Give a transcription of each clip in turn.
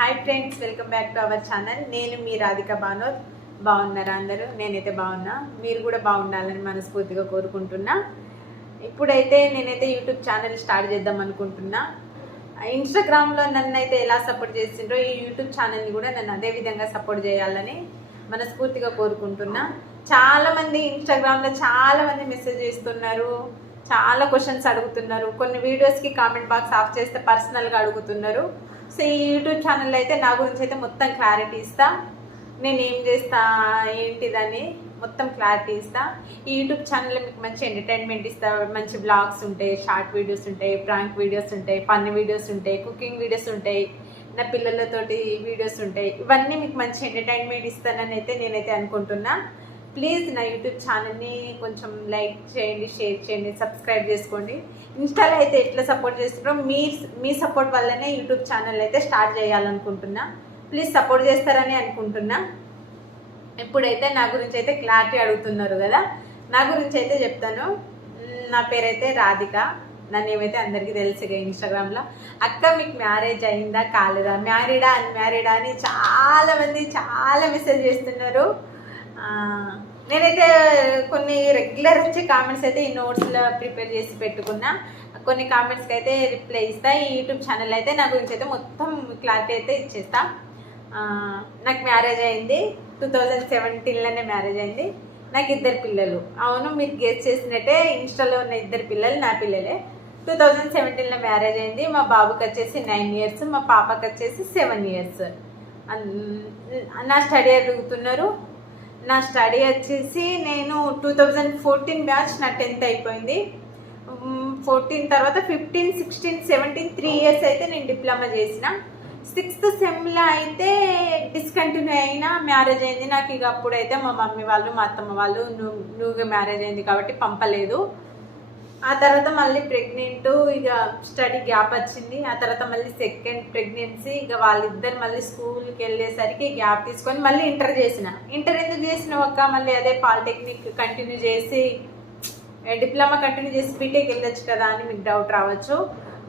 Hi friends, welcome back to our channel. నేను మీ రాధిక బానోత్. బాగున్నారా అందరూ? నేనైతే బాగున్నా. మీరు కూడా బాగుండాలని మనస్ఫూర్తిగా కోరుకుంటున్నా. ఇప్పుడైతే నేనైతే యూట్యూబ్ ఛానల్ స్టార్ట్ చేద్దాం అనుకుంటున్నా. ఇన్స్టాగ్రామ్లో నన్ను అయితే ఎలా సపోర్ట్ చేసిండ్రో ఈ యూట్యూబ్ ఛానల్ని కూడా నన్ను అదే విధంగా సపోర్ట్ చేయాలని మనస్ఫూర్తిగా కోరుకుంటున్నా. చాలామంది ఇన్స్టాగ్రామ్లో చాలామంది మెసేజ్ చేస్తున్నారు, చాలా క్వశ్చన్స్ అడుగుతున్నారు. కొన్ని వీడియోస్కి కామెంట్ బాక్స్ ఆఫ్ చేస్తే పర్సనల్గా అడుగుతున్నారు. సో ఈ యూట్యూబ్ ఛానల్ అయితే నా గురించి అయితే మొత్తం క్లారిటీ ఇస్తా, నేను ఏం చేస్తా ఏంటిదని మొత్తం క్లారిటీ ఇస్తా. ఈ యూట్యూబ్ ఛానల్లో మీకు మంచి ఎంటర్టైన్మెంట్ ఇస్తా. మంచి బ్లాగ్స్ ఉంటాయి, షార్ట్ వీడియోస్ ఉంటాయి, ప్రాంక్ వీడియోస్ ఉంటాయి, ఫన్ వీడియోస్ ఉంటాయి, కుకింగ్ వీడియోస్ ఉంటాయి, నా పిల్లలతోటి వీడియోస్ ఉంటాయి. ఇవన్నీ మీకు మంచి ఎంటర్టైన్మెంట్ ఇస్తానని అయితే నేనైతే అనుకుంటున్నా. ప్లీజ్ నా యూట్యూబ్ ఛానల్ని కొంచెం లైక్ చేయండి, షేర్ చేయండి, సబ్స్క్రైబ్ చేసుకోండి. ఇన్స్టాలో అయితే ఎట్లా సపోర్ట్ చేస్తున్నారో మీ సపోర్ట్ వల్లనే యూట్యూబ్ ఛానల్ అయితే స్టార్ట్ చేయాలనుకుంటున్నా. ప్లీజ్ సపోర్ట్ చేస్తారని అనుకుంటున్నా. ఇప్పుడైతే నా గురించి అయితే క్లారిటీ అడుగుతున్నారు కదా, నా గురించి అయితే చెప్తాను. నా పేరైతే రాధిక. నన్ను ఏమైతే అందరికీ తెలుసు ఇక ఇన్స్టాగ్రామ్లో. అక్క మీకు మ్యారేజ్ అయిందా కాలేదా, మ్యారీడా అన్మ్యారీడా అని చాలామంది చాలా మెసేజ్ చేస్తున్నారు. నేనైతే కొన్ని రెగ్యులర్ వచ్చే కామెంట్స్ అయితే ఈ నోట్స్లో ప్రిపేర్ చేసి పెట్టుకున్నా. కొన్ని కామెంట్స్కి అయితే రిప్లై ఇస్తా. ఈ యూట్యూబ్ ఛానల్ అయితే నా గురించి అయితే మొత్తం క్లారిటీ అయితే ఇచ్చేస్తా. నాకు మ్యారేజ్ అయింది 2017లోనే మ్యారేజ్ అయింది. నాకు 2 పిల్లలు. అవును, మీరు గెస్ చేసినట్టే, ఇన్స్టాలో ఉన్న 2 పిల్లలు నా పిల్లలే. 2017లో మ్యారేజ్ అయింది. మా బాబుకి వచ్చేసి 9 years, మా పాపకి వచ్చేసి 7 years. నా స్టడీ అడుగుతున్నారు. నా స్టడీ వచ్చేసి నేను 2014 బ్యాచ్, నా 10th అయిపోయింది. 14 తర్వాత 15, 16, 17 3 years అయితే నేను డిప్లొమా చేసిన. 6th సెమ్లో అయితే డిస్కంటిన్యూ అయినా మ్యారేజ్ అయింది నాకు. ఇక అప్పుడైతే మా మమ్మీ వాళ్ళు మా అత్తమ్మ వాళ్ళు నువ్వుగా మ్యారేజ్ అయింది కాబట్టి పంపలేదు. ఆ తర్వాత మళ్ళీ ప్రెగ్నెంట్, ఇక స్టడీ గ్యాప్ వచ్చింది. ఆ తర్వాత మళ్ళీ సెకండ్ ప్రెగ్నెన్సీ. ఇక వాళ్ళిద్దరు మళ్ళీ స్కూల్కి వెళ్ళేసరికి గ్యాప్ తీసుకొని మళ్ళీ ఇంటర్ చేసిన. ఇంటర్ ఎందుకు చేసిన ఒక్క మళ్ళీ అదే పాలిటెక్నిక్ కంటిన్యూ చేసి డిప్లొమా కంటిన్యూ చేసి బీటెక్ వెళ్ళొచ్చు కదా అని మీకు డౌట్ రావచ్చు.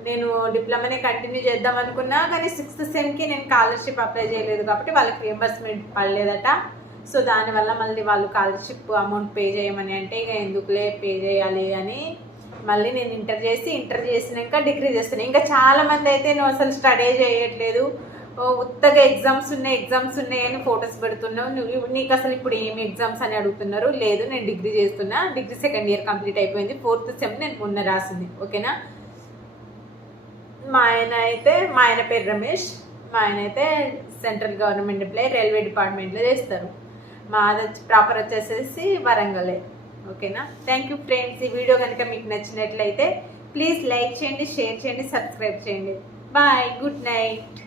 నేను డిప్లొమానే కంటిన్యూ చేద్దాం అనుకున్నా, కానీ 6th సెమ్కి నేను స్కాలర్షిప్ అప్లై చేయలేదు కాబట్టి వాళ్ళకి రియంబర్స్మెంట్ పడలేదట. సో దానివల్ల మళ్ళీ వాళ్ళు స్కాలర్షిప్ అమౌంట్ పే చేయమని అంటే ఇక ఎందుకులే పే చేయాలి అని మళ్ళీ నేను ఇంటర్ చేసినాక డిగ్రీ చేస్తున్నాను. ఇంకా చాలామంది అయితే నువ్వు అసలు స్టడీ చేయట్లేదు, ఉత్తగా ఎగ్జామ్స్ ఉన్నాయి అని ఫొటోస్ పెడుతున్నావు, నీకు అసలు ఇప్పుడు ఏమి ఎగ్జామ్స్ అని అడుగుతున్నారు. లేదు, నేను డిగ్రీ చేస్తున్నా. డిగ్రీ 2nd year కంప్లీట్ అయిపోయింది. 4th సెమ్ నేను మొన్న రాసింది. ఓకేనా. మా ఆయన పేరు రమేష్. మా ఆయన అయితే సెంట్రల్ గవర్నమెంట్ ఎంప్లాయీ, రైల్వే డిపార్ట్మెంట్లో చేస్తారు. మాది ప్రాపర్ వచ్చేసేసి వరంగలే. ఓకేనా. Thank you friends. ఈ వీడియో కనుక మీకు నచ్చినట్లయితే ప్లీజ్ లైక్ చేయండి, షేర్ చేయండి, సబ్స్క్రైబ్ చేయండి. Bye, good night.